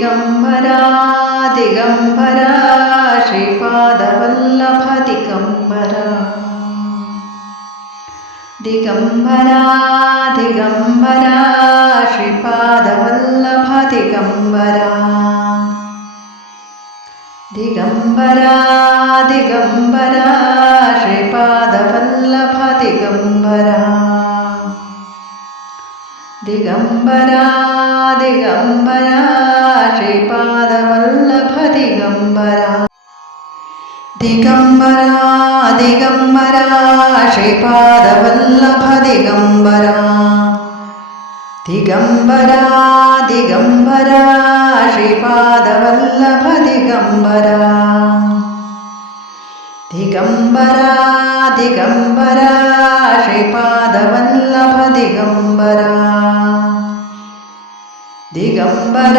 Digambara Digambara Shripad Vallabh Digambara. Digambara Digambara Shripad Vallabh Digambara. Digambara Digambara Shripad Vallabh Digambara. Digambara Digambara Sripada Vallabha Digambara Digambara Digambara Sripada Vallabha Digambara Digambara Digambara Sripada Vallabha Digambara Digambara Digambara Sripada Vallabha Digambara Digambara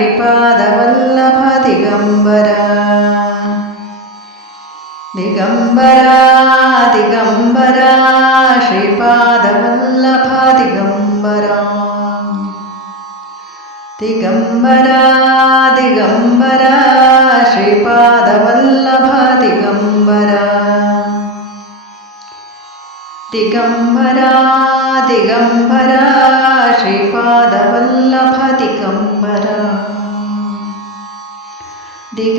ഹരിപാദവല്ലഭദിഗംബര Digambara Digambara ശ്രീപാദവല്ലഭദിഗംബര. Digambara Digambara ശ്രീപാദവല്ലഭദിഗംബര. Digambara Digambara ശ്രീപാദവല്ലഭ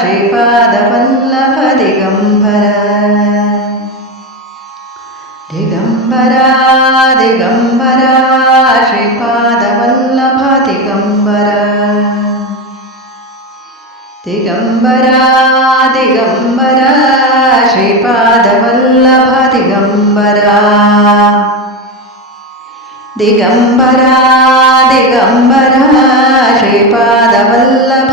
श्रीपादपल्लभदिगम्बर दिगम्बरादिगम्बरा Shripad Vallabh Digambara दिगम्बरादिगम्बरा Shripad Vallabh Digambara दिगम्बरादिगम्बरा Shripad Vallabh